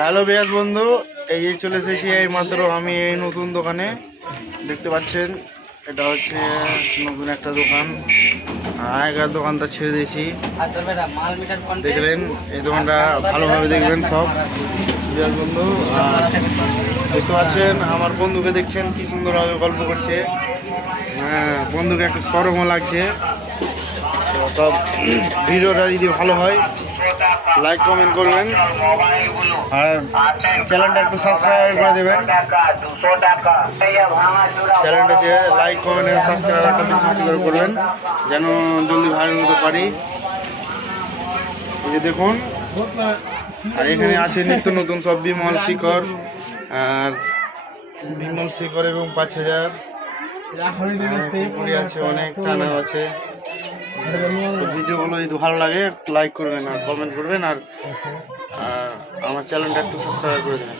Hello বিয়াস বন্ধু, এই যে চলে এসেছি এই মাত্র আমি এই নতুন দোকানে। দেখতে পাচ্ছেন এটা হচ্ছে নতুন একটা দোকান। আগের দোকানটা ছেড়ে দিয়েছি, দেখলেন। এই দোকানটা ভালোভাবে দেখবেন সব বিয়াস বন্ধু। আর দেখতে পাচ্ছেন আমার বন্ধুকে, দেখছেন কি সুন্দরভাবে গল্প করছে। হ্যাঁ, বন্ধুকে একটু সরমও লাগছে। সব ভিডিওটা যদি ভালো হয় লাইক কমেন্ট করবেন আর চ্যানেলটা একটু সাবস্ক্রাইব করে দেবেন। চ্যানেলটাকে লাইক কমেন্ট এবং সাবস্ক্রাইবটা বেশি বেশি করে করবেন যেন জলদি ভাইরাল হতে পারি। এই যে দেখুন, আর এখানে আছে নিত্য নতুন সব বিমল শিখর, আর বিমল শিখর এবং 5000 আছে, অনেক টানা আছে। ভিডিওগুলো যদি ভালো লাগে লাইক করবেন আর কমেন্ট করবেন আর আমার চ্যানেলটা একটু সাবস্ক্রাইব করে দেবেন।